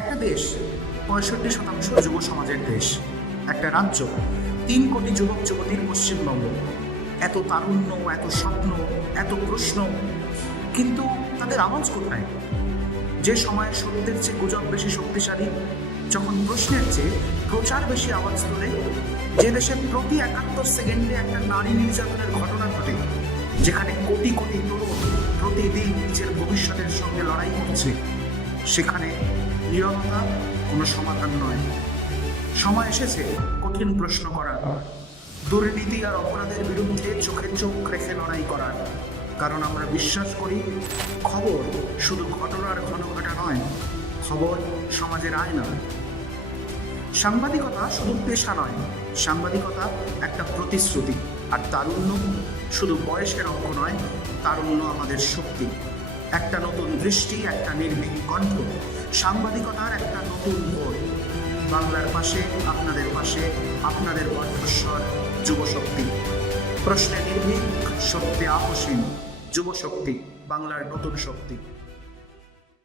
একটা দেশ 65% যুব সমাজের দেশ, একটা রাজ্য 3 কোটি যুবক যুবতীর পশ্চিমবঙ্গ। এত তারুণ্য, এত স্বপ্ন, এত প্রশ্ন, কিন্তু তাদের আওয়াজ কোথায়? যে সময়ে সত্যের চেয়ে গুজব বেশি শক্তিশালী, যখন প্রশ্নের চেয়ে প্রচার বেশি আওয়াজ তোলে, যে দেশে প্রতি 71 সেকেন্ডে একটা নারী নির্যাতনের ঘটনা ঘটে, যেখানে কোটি কোটি তরুণ প্রতিদিন নিজের ভবিষ্যতের সঙ্গে লড়াই করছে, সেখানে নীরবতা কোনো সমাধান নয়। সময় এসেছে কঠিন প্রশ্ন করার, দুর্নীতি আর অপরাধের বিরুদ্ধে চোখে চোখ রেখে লড়াই করার। কারণ আমরা বিশ্বাস করি, খবর শুধু ঘটনার ঘনঘটা নয়, খবর সমাজের আয়না। সাংবাদিকতা শুধু পেশা নয়, সাংবাদিকতা একটা প্রতিশ্রুতি। আর তারুণ্য শুধু বয়সের অঙ্ক নয়, তারুণ্য আমাদের শক্তি। একটা নতুন দৃষ্টি, একটা নির্ভীক কণ্ঠ, সাংবাদিকতার একটা নতুন ভোর। বাংলার পাশে, আপনাদের পাশে, আপনাদের কণ্ঠস্বর যুবশক্তি। প্রশ্নে নির্ভীক, সত্যে আপোষহীন, যুবশক্তি, বাংলার নতুন শক্তি।